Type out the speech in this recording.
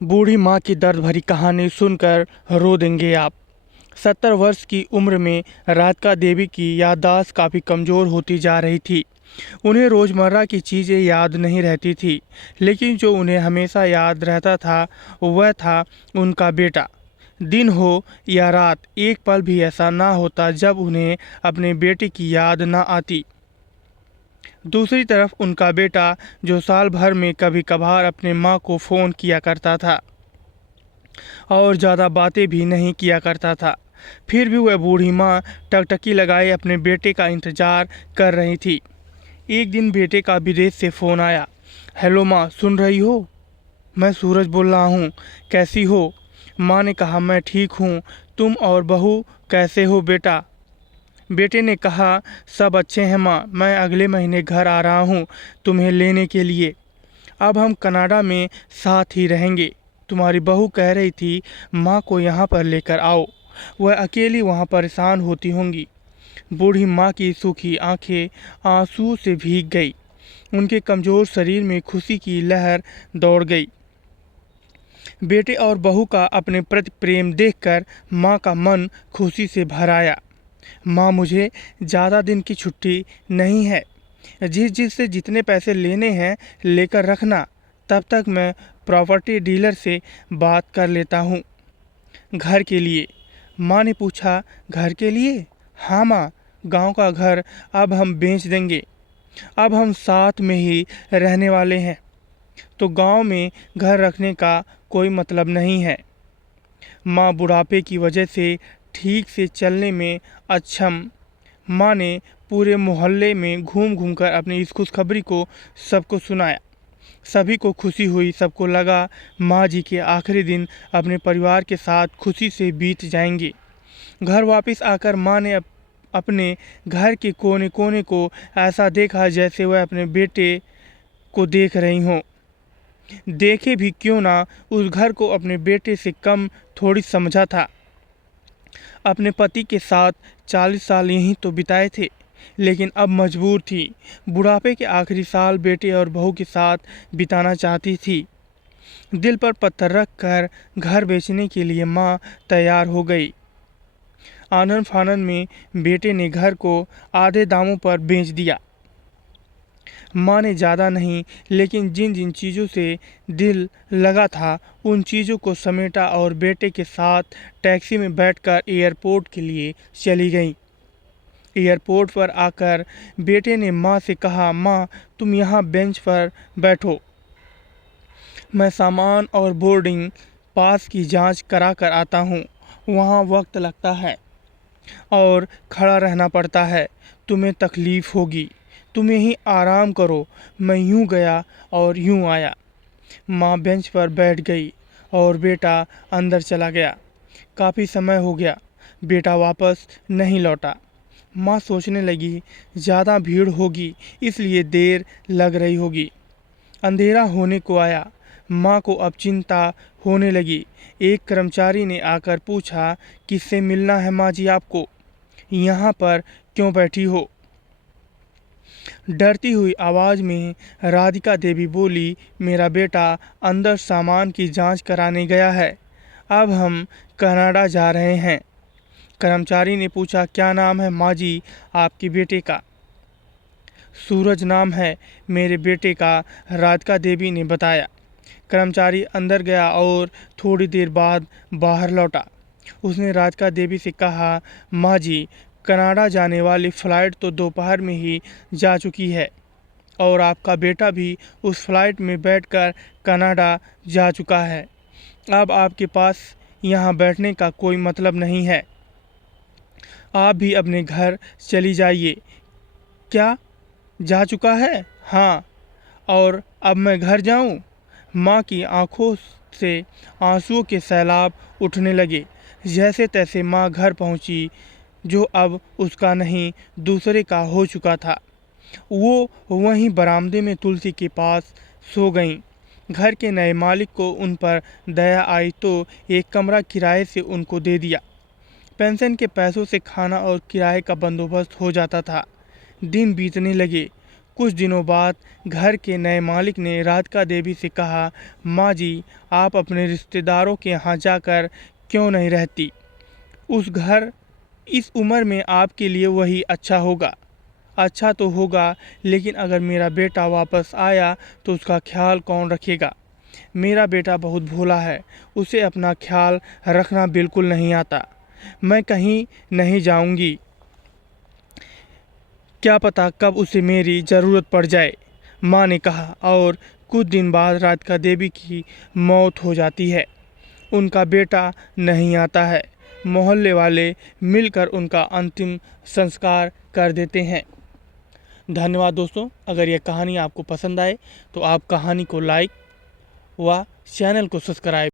बूढ़ी माँ की दर्द भरी कहानी सुनकर रो देंगे आप। 70 वर्ष की उम्र में राधिका देवी की याददाश्त काफ़ी कमज़ोर होती जा रही थी। उन्हें रोज़मर्रा की चीज़ें याद नहीं रहती थी, लेकिन जो उन्हें हमेशा याद रहता था वह था उनका बेटा। दिन हो या रात, एक पल भी ऐसा ना होता जब उन्हें अपने बेटे की याद ना आती। दूसरी तरफ उनका बेटा, जो साल भर में कभी कभार अपने माँ को फ़ोन किया करता था और ज़्यादा बातें भी नहीं किया करता था, फिर भी वह बूढ़ी माँ टकटकी लगाए अपने बेटे का इंतज़ार कर रही थी। एक दिन बेटे का विदेश से फ़ोन आया। हेलो माँ, सुन रही हो? मैं सूरज बोल रहा हूँ। कैसी हो? माँ ने कहा, मैं ठीक हूँ। तुम और बहू कैसे हो बेटा? बेटे ने कहा, सब अच्छे हैं माँ, मैं अगले महीने घर आ रहा हूँ तुम्हें लेने के लिए। अब हम कनाडा में साथ ही रहेंगे। तुम्हारी बहू कह रही थी माँ को यहाँ पर लेकर आओ, वह अकेली वहाँ परेशान होती होंगी। बूढ़ी माँ की सूखी आंखें आंसू से भीग गई। उनके कमज़ोर शरीर में खुशी की लहर दौड़ गई। बेटे और बहू का अपने प्रति प्रेम देखकर माँ का मन खुशी से भर आया। माँ, मुझे ज़्यादा दिन की छुट्टी नहीं है। जिससे जितने पैसे लेने हैं लेकर रखना, तब तक मैं प्रॉपर्टी डीलर से बात कर लेता हूँ। घर के लिए? माँ ने पूछा। घर के लिए? हाँ माँ, गांव का घर अब हम बेच देंगे। अब हम साथ में ही रहने वाले हैं, तो गांव में घर रखने का कोई मतलब नहीं है। माँ बुढ़ापे की वजह से ठीक से चलने में अक्षम। माँ ने पूरे मोहल्ले में घूम घूम कर अपनी इस खुशखबरी को सबको सुनाया। सभी को खुशी हुई। सबको लगा माँ जी के आखिरी दिन अपने परिवार के साथ खुशी से बीत जाएंगे। घर वापस आकर माँ ने अपने घर के कोने कोने को ऐसा देखा जैसे वह अपने बेटे को देख रही हों। देखे भी क्यों ना, उस घर को अपने बेटे से कम थोड़ी समझा था। अपने पति के साथ 40 साल यहीं तो बिताए थे, लेकिन अब मजबूर थी। बुढ़ापे के आखिरी साल बेटे और बहू के साथ बिताना चाहती थी। दिल पर पत्थर रख कर घर बेचने के लिए माँ तैयार हो गई। आनन फानन में बेटे ने घर को आधे दामों पर बेच दिया। माँ ने ज़्यादा नहीं, लेकिन जिन जिन चीज़ों से दिल लगा था उन चीज़ों को समेटा और बेटे के साथ टैक्सी में बैठकर एयरपोर्ट के लिए चली गई। एयरपोर्ट पर आकर बेटे ने माँ से कहा, माँ तुम यहाँ बेंच पर बैठो, मैं सामान और बोर्डिंग पास की जांच करा कर आता हूँ। वहाँ वक्त लगता है और खड़ा रहना पड़ता है, तुम्हें तकलीफ़ होगी, तुम यहीं आराम करो। मैं यूँ गया और यूँ आया। माँ बेंच पर बैठ गई और बेटा अंदर चला गया। काफ़ी समय हो गया, बेटा वापस नहीं लौटा। माँ सोचने लगी, ज़्यादा भीड़ होगी इसलिए देर लग रही होगी। अंधेरा होने को आया। माँ को अब चिंता होने लगी। एक कर्मचारी ने आकर पूछा, किससे मिलना है माँ जी आपको? यहाँ पर क्यों बैठी हो? डरती हुई आवाज़ में राधिका देवी बोली, मेरा बेटा अंदर सामान की जांच कराने गया है। अब हम कनाडा जा रहे हैं। कर्मचारी ने पूछा, क्या नाम है माँ जी आपके बेटे का? सूरज नाम है मेरे बेटे का, राधिका देवी ने बताया। कर्मचारी अंदर गया और थोड़ी देर बाद बाहर लौटा। उसने राधिका देवी से कहा, माँ जी, कनाडा जाने वाली फ़्लाइट तो दोपहर में ही जा चुकी है और आपका बेटा भी उस फ्लाइट में बैठकर कनाडा जा चुका है। अब आपके पास यहाँ बैठने का कोई मतलब नहीं है। आप भी अपने घर चली जाइए। क्या, जा चुका है? हाँ, और अब मैं घर जाऊँ? माँ की आंखों से आंसुओं के सैलाब उठने लगे। जैसे तैसे माँ घर पहुँची, जो अब उसका नहीं दूसरे का हो चुका था। वो वहीं बरामदे में तुलसी के पास सो गईं। घर के नए मालिक को उन पर दया आई तो एक कमरा किराए से उनको दे दिया। पेंशन के पैसों से खाना और किराए का बंदोबस्त हो जाता था। दिन बीतने लगे। कुछ दिनों बाद घर के नए मालिक ने राधिका देवी से कहा, माँ जी, आप अपने रिश्तेदारों के यहाँ जाकर क्यों नहीं रहती? उस घर इस उम्र में आपके लिए वही अच्छा होगा। अच्छा तो होगा, लेकिन अगर मेरा बेटा वापस आया तो उसका ख्याल कौन रखेगा? मेरा बेटा बहुत भोला है, उसे अपना ख्याल रखना बिल्कुल नहीं आता। मैं कहीं नहीं जाऊंगी, क्या पता कब उसे मेरी ज़रूरत पड़ जाए, माँ ने कहा। और कुछ दिन बाद राधिका देवी की मौत हो जाती है। उनका बेटा नहीं आता है। मोहल्ले वाले मिलकर उनका अंतिम संस्कार कर देते हैं। धन्यवाद दोस्तों। अगर यह कहानी आपको पसंद आए तो आप कहानी को लाइक व चैनल को सब्सक्राइब